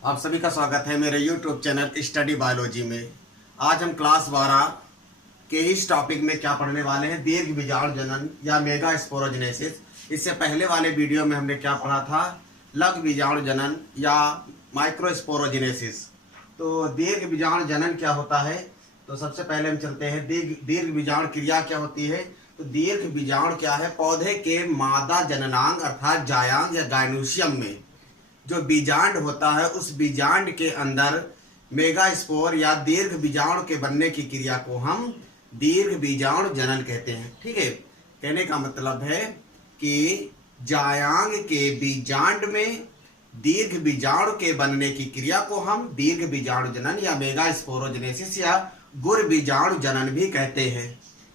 आप सभी का स्वागत है मेरे YouTube चैनल स्टडी बायोलॉजी में। आज हम क्लास 12 के इस टॉपिक में क्या पढ़ने वाले हैं, दीर्घ बीजाणु जनन या मेगा स्पोरोजेनेसिस। इससे पहले वाले वीडियो में हमने क्या पढ़ा था, लघु बीजाणु जनन या माइक्रोस्पोरोजेनेसिस। तो दीर्घ बीजाणु जनन क्या होता है, तो सबसे पहले हम चलते हैं दीर्घ बीजाणु क्रिया क्या होती है। तो दीर्घ बीजाणु क्या है, पौधे के मादा जननांग अर्थात जायांग या गाइनोसियम में जो बीजांड होता है उस बीजांड के अंदर मेगास्पोर या दीर्घ बीजाणु के बनने की क्रिया को हम दीर्घ बीजाणु जनन कहते हैं। ठीक है, कहने का मतलब है कि जायांग के बीजांड में दीर्घ बीजाणु के बनने की क्रिया को हम दीर्घ बीजाणु जनन या मेगास्पोरोजेनेसिस या गुर बीजाणु जनन भी कहते हैं।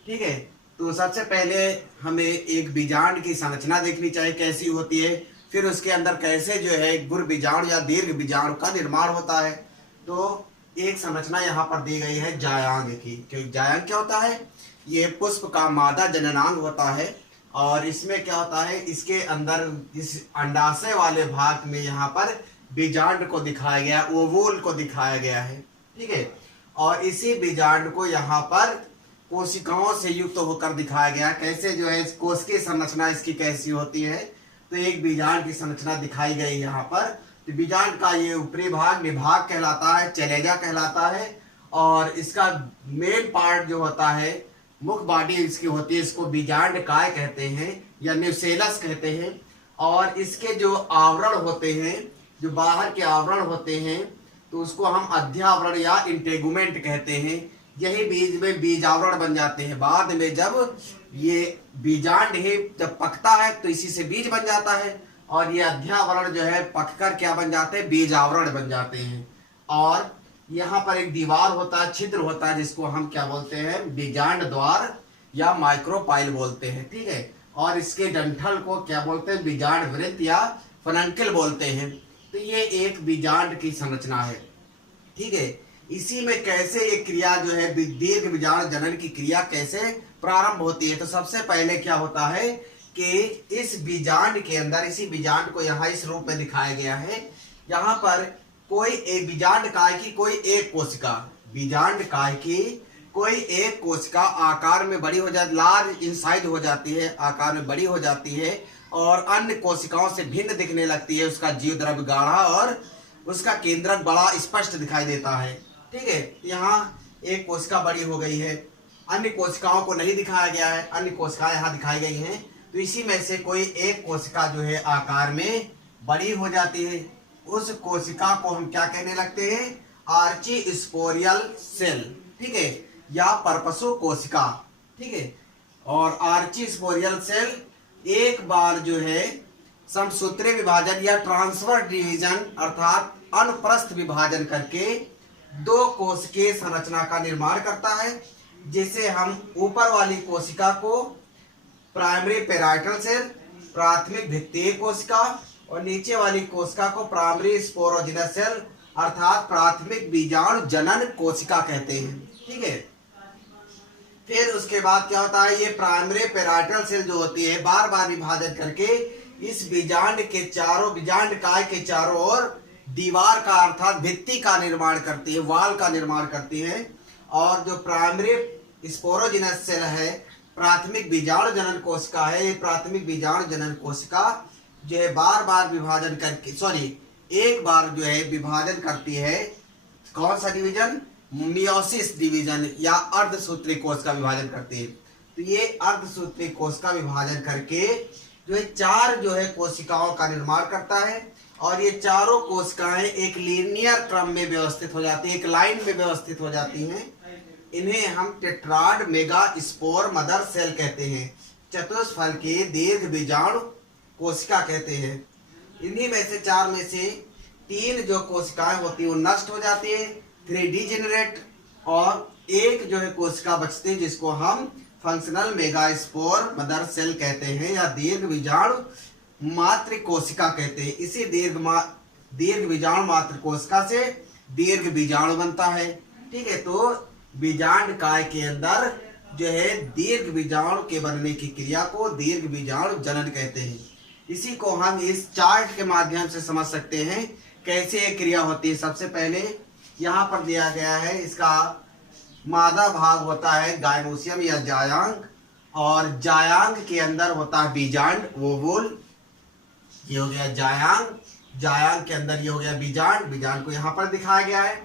ठीक है, तो सबसे पहले हमें एक बीजांड की संरचना देखनी चाहिए कैसी होती है, फिर उसके अंदर कैसे जो है गुर बीजाणु या दीर्घ बीजाणु का निर्माण होता है। तो एक संरचना यहाँ पर दी गई है जायांग की। क्योंकि जायांग क्या होता है, ये पुष्प का मादा जननांग होता है और इसमें क्या होता है, इसके अंदर इस अंडाशय वाले भाग में यहाँ पर बीजांड को दिखाया गया, ओवूल को दिखाया गया है। ठीक है, और इसी बीजांड को यहाँ पर कोशिकाओं से युक्त होकर दिखाया गया। कैसे जो है कोश की संरचना इसकी कैसी होती है, तो एक बीजांड की संरचना दिखाई गई यहाँ पर। तो बीजांड का ये ऊपरी भाग निभाग कहलाता है, चलेजा कहलाता है, और इसका मेन पार्ट जो होता है, मुख्य बॉडी इसकी होती है, इसको बीजांड काय कहते हैं या न्यूसेलस कहते हैं। और इसके जो आवरण होते हैं, जो बाहर के आवरण होते हैं, तो उसको हम अध्यावरण या इंटेगुमेंट कहते हैं। यही बीज में बीज आवरण बन जाते हैं। बाद में जब ये बीजांड ही जब पकता है तो इसी से बीज बन जाता है, और ये अध्यावरण जो है पककर क्या बन जाते हैं, बीज आवरण बन जाते हैं। और यहाँ पर एक दीवार होता है, छिद्र होता है, जिसको हम क्या बोलते हैं, बीजांड द्वार या माइक्रोपाइल बोलते हैं। ठीक है, और इसके डंठल को क्या बोलते हैं, बीजांड वृत्त या फनंकिल बोलते हैं। तो ये एक बीजांड की संरचना है। ठीक है, इसी में कैसे ये क्रिया जो है दीर्घ बीजाणु जनन की क्रिया कैसे प्रारंभ होती है। तो सबसे पहले क्या होता है कि इस बीजांड के अंदर, इसी बीजांड को यहाँ इस रूप में दिखाया गया है। यहाँ पर कोई एक बीजांड काय की कोई एक कोशिका, बीजांड काय की कोई एक कोशिका आकार में बड़ी हो जाती, लार्ज इन साइज हो जाती है, आकार में बड़ी हो जाती है और अन्य कोशिकाओं से भिन्न दिखने लगती है। उसका जीव द्रव्य गाढ़ा और उसका केंद्रक बड़ा स्पष्ट दिखाई देता है। ठीक है, यहाँ एक कोशिका बड़ी हो गई है, अन्य कोशिकाओं को नहीं दिखाया गया है, अन्य कोशिकाएं यहाँ दिखाई गई हैं। तो इसी में से कोई एक कोशिका जो है आकार में बड़ी हो जाती है। उस कोशिका को हम क्या कहने लगते हैं, आर्चीस्पोरियल सेल। ठीक है, या परपसो कोशिका। ठीक है, और आर्चीस्पोरियल सेल एक बार जो है समसूत्रीय विभाजन या ट्रांसफर डिवीजन अर्थात अनुप्रस्थ विभाजन करके दो कोशिकीय संरचना का निर्माण करता है, जिसे हम ऊपर वाली कोशिका को प्राइमरी पेराइटल सेल, प्राथमिक भित्तीय कोशिका, और नीचे वाली कोशिका को प्राइमरी स्पोरोजिनस सेल अर्थात प्राथमिक बीजाणु जनन कोशिका कहते हैं। ठीक है, फिर उसके बाद क्या होता है, ये प्राइमरी पेराइटल सेल जो होती है बार बार विभाजन करके इस बीजांड के चारों, बीजांड काय के चारों ओर दीवार का अर्थात भित्ति का निर्माण करती है, वाल का निर्माण करती है। और जो प्राइमरी स्पोरोजिनस सेल है, प्राथमिक बीजाणु जनन कोशिका है, प्राथमिक बीजाणु जनन कोशिका जो है बार बार विभाजन करके, एक बार जो है विभाजन करती है। कौन सा डिवीजन, मियोसिस डिवीजन या अर्धसूत्री कोश का विभाजन करती है। तो ये अर्धसूत्री कोश का विभाजन करके जो है चार जो है कोशिकाओं का निर्माण करता है, और ये चारों कोशिकाएं एक लीनियर क्रम में व्यवस्थित हो जाती है, एक लाइन में व्यवस्थित हो जाती हैं। इन्हें हम tetrad megaspore mother cell कहते हैं, चतुष्फल की दीर्घ बीजाणु कोशिका कहते हैं। इन्हीं में से चार में से तीन जो कोशिकाएं होती है वो नष्ट हो जाती है, 3 डिजेनरेट, और एक जो है कोशिका बचती है जिसको हम फंक्शनल मेगास्पोर मदर सेल कहते हैं या दीर्घ बीजाणु मात्र कोशिका कहते हैं। इसी दीर्घ बीजाणु मात्र कोशिका से दीर्घ बीजाणु बनता है। ठीक है, तो बीजांड काय के अंदर जो है दीर्घ बीजाणु के बनने की क्रिया को दीर्घ बीजाणु जनन कहते हैं। इसी को हम इस चार्ट के माध्यम से समझ सकते हैं कैसे ये क्रिया होती है। सबसे पहले यहाँ पर दिया गया है, इसका मादा भाग होता है गायनोसियम या जायांग, और जायांग के अंदर होता है बीजांड ओवुल। ये हो गया जायांग, जायांग के अंदर ये हो गया बीजांड, बीजांड को यहाँ पर दिखाया गया है।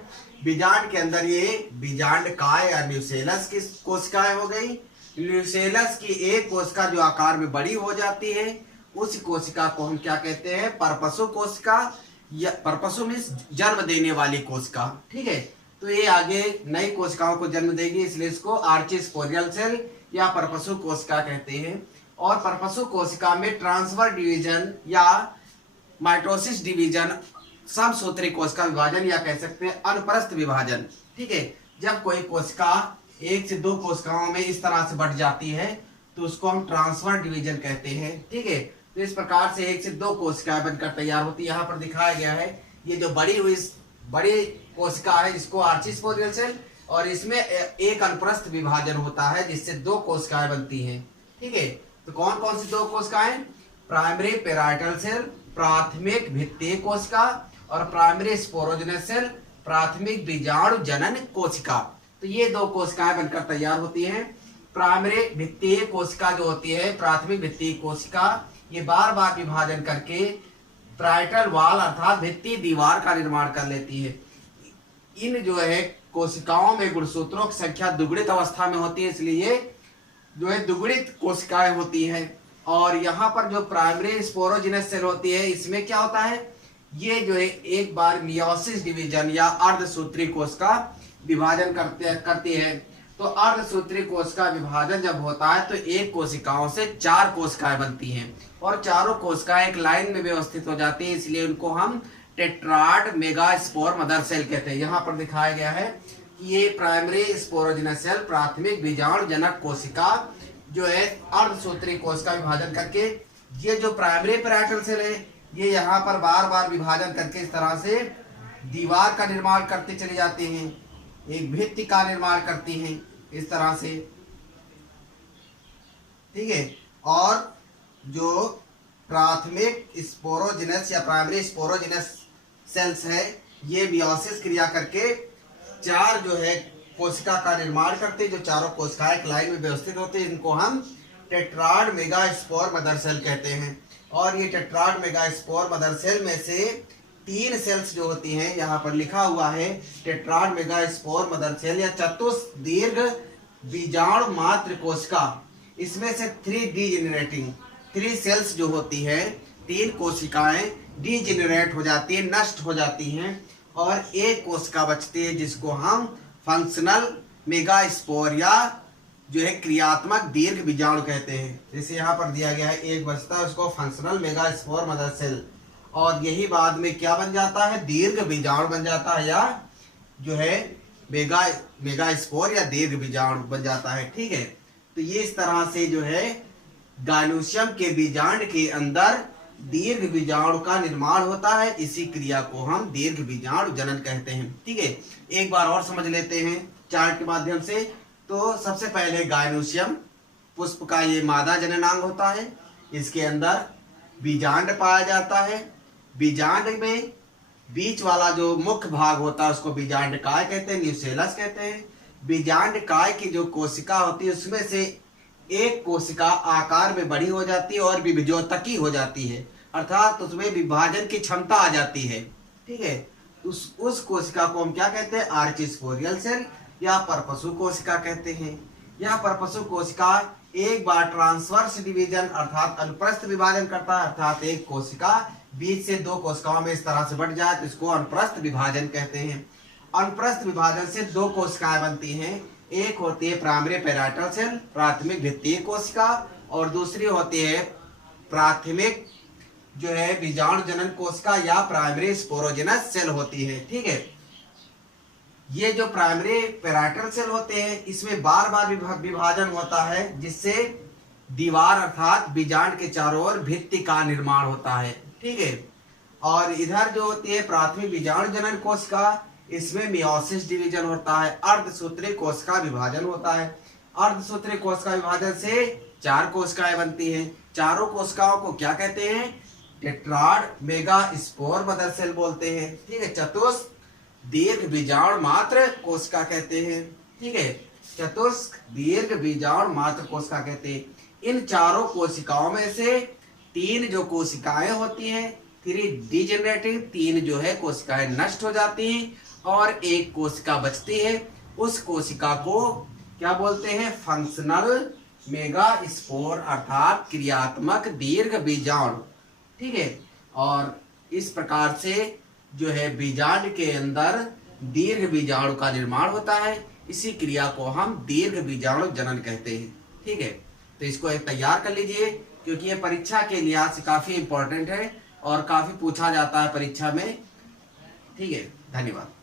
बीजांड के अंदर ये बीजांड काय या न्यूसेलस की कोशिकाएं हो गई। न्यूसेलस की एक कोशिका जो आकार में बड़ी हो जाती है, उस कोशिका को हम क्या कहते हैं, परपसु कोशिका, या परपसु मीन्स जन्म देने वाली कोशिका। ठीक है, तो ये आगे नई कोशिकाओं को जन्म देगी, इसलिए इसको आर्चिस्पोरियल सेल या परपसु कोशिका कहते हैं। और परपसु कोशिका में ट्रांसफर डिवीजन या माइटोसिस डिवीजन, समसूत्री कोशिका विभाजन या कह सकते हैं अनुप्रस्थ विभाजन। ठीक है, जब कोई कोशिका एक से दो कोशिकाओं में इस तरह से बढ़ जाती है तो उसको हम ट्रांसफर डिवीजन कहते हैं। ठीक है, तो इस प्रकार से एक से दो कोशिकाएं बनकर तैयार होती है। यहाँ पर दिखाया गया है, ये जो बड़ी कोशिका है इसको आर्चिस्पोरियल सेल, और इसमें एक अनुप्रस्थ विभाजन होता है जिससे दो कोशिकाएं बनती हैं। ठीक है, तो कौन कौन सी दो कोशिकाएं, प्राइमरी पेराइटल सेल प्राथमिक भित्तीय कोशिका, और प्राइमरी स्पोरोजेनस सेल प्राथमिक बीजाणु जनन कोशिका। तो ये दो कोशिकाएं बनकर तैयार होती हैं। प्राइमरी भित्तीय कोशिका जो होती है, प्राथमिक भित्तीय कोशिका, ये बार बार विभाजन करके पेराइटल वॉल अर्थात भित्तीय दीवार का निर्माण कर लेती है। इन जो है कोशिकाओं में गुणसूत्रों की संख्या दुगुणित अवस्था में होती है, इसलिए जो है दुगुणित कोशिकाएं होती हैं। और यहाँ पर जो प्राइमरी स्पोरोजेनस सेल होती है, इसमें क्या होता है, ये जो है एक बार मियोसिस डिवीजन या अर्धसूत्री कोशिका विभाजन करती है। तो अर्धसूत्री कोशिका विभाजन जब होता है तो एक कोशिकाओं से चार कोशिकाएं बनती हैं, और चारों कोशिकाएं एक लाइन में व्यवस्थित हो जाती है, इसलिए उनको हम टेट्राड मेगास्पोर मदर सेल कहते हैं। यहाँ पर दिखाया गया है कि ये प्राइमरी स्पोरोजेनस सेल प्राथमिक बीजाणु जनक कोशिका जो है अर्धसूत्री कोशिका विभाजन करके, ये जो प्राइमरी पेराइटल सेल है ये यहाँ पर बार बार विभाजन करके इस तरह से दीवार का निर्माण करते चली जाती हैं, एक भित्ति का निर्माण करती हैं इस तरह से। ठीक है, और जो प्राथमिक स्पोरोजेनस या प्राइमरी स्पोरोजेनस सेल्स है, ये मियोसिस क्रिया करके चार जो है कोशिका का निर्माण करते हैं, जो चारों कोशिकाएं एक लाइन में व्यवस्थित होती है। इनको हम टेट्राड मेगास्पोर मदर सेल कहते हैं। और ये टेट्राड मेगास्पोर मदर सेल में से तीन सेल्स जो होती हैं, यहाँ पर लिखा हुआ है टेट्राड मेगास्पोर मदर सेल या चतुष्दीर्घ बीजाणु मात्र कोशिका, इसमें से 3 सेल्स जो होती है, तीन कोशिकाएं डीजेनरेट हो जाती है, नष्ट हो जाती हैं, और एक कोशिका बचती है जिसको हम फंक्शनल मेगास्पोर या जो है क्रियात्मक दीर्घ बीजाणु कहते हैं। जैसे यहाँ पर दिया गया है, एक बचता है उसको फंक्शनल मेगास्पोर मदर सेल, और यही बाद में क्या बन जाता है, दीर्घ बीजाणु बन जाता है, या जो है मेगास्पोर या दीर्घ बीजाणु बन जाता है। ठीक है, तो ये इस तरह से जो है गायनोसियम के बीजांड के अंदर दीर्घ बीजाणु का निर्माण होता है। इसी क्रिया को हम दीर्घ बीजाणु जनन कहते हैं। ठीक है, एक बार और समझ लेते हैं चार्ट के माध्यम से। तो सबसे पहले गायनोसियम पुष्प का ये मादा जननांग होता है, इसके अंदर बीजांड पाया जाता है। बीजांड में बीच वाला जो मुख्य भाग होता है उसको बीजांड काय कहते हैं, न्यूसेलस कहते हैं। बीजांड काय की जो कोशिका होती है उसमें से एक कोशिका आकार में बड़ी हो जाती है और विभजोतकी हो जाती है, अर्थात उसमें विभाजन की क्षमता आ जाती है। ठीक है, उस कोशिका को हम क्या कहते हैं, आर्चिस्पोरियल सेल या परपसु कोशिका कहते हैं। यह परपसु कोशिका एक बार ट्रांसवर्स डिवीजन अर्थात अनुप्रस्थ विभाजन करता है, अर्थात एक कोशिका बीच से दो कोशिकाओं में इस तरह से बढ़ जाए तो इसको अनुप्रस्थ विभाजन कहते हैं। अनुप्रस्थ विभाजन से दो कोशिकाएं बनती हैं, एक होती है प्राइमरी पेराइटल सेल प्राथमिक भित्तीय कोशिका, और दूसरी होती है प्राथमिक जो है बीजाणु जनन कोशिका या प्राइमरी स्पोरोजेनस सेल होती है। ठीक है, ये जो प्राइमरी पेराइटल सेल होते हैं इसमें बार बार विभाजन होता है, जिससे दीवार अर्थात बीजांड के चारों ओर भित्ति का निर्माण होता है। ठीक है, और इधर जो होती है प्राथमिक बीजाणु जनन कोशिका, इसमें मियोसिस डिवीजन होता है, अर्धसूत्री कोशिका विभाजन होता है। अर्धसूत्री कोशिका विभाजन से चार कोशिकाएं बनती हैं। चारों कोशिकाओं को क्या कहते हैं, टेट्राड मेगास्पोर मदर सेल बोलते हैं। ठीक है, चतुष्क दीर्घ बीजाणु मात्र कोशिका कहते हैं। ठीक है, चतुष्क दीर्घ बीजाणु मात्र कोशिका कहते हैं। इन चारों कोशिकाओं में से 3 जो कोशिकाएं होती हैं 3 डिजेनरेटिव, 3 जो है कोशिकाएं नष्ट हो जाती हैं और एक कोशिका बचती है। उस कोशिका को क्या बोलते हैं? फंक्शनल मेगास्पोर अर्थात क्रियात्मक दीर्घ बीजाणु। ठीक है, और इस प्रकार से जो है बीजांड के अंदर दीर्घ बीजाणु का निर्माण होता है। इसी क्रिया को हम दीर्घ बीजाणु जनन कहते हैं। ठीक है, तो इसको एक तैयार कर लीजिए क्योंकि ये परीक्षा के लिहाज से काफी इंपॉर्टेंट है और काफी पूछा जाता है परीक्षा में। ठीक है, धन्यवाद।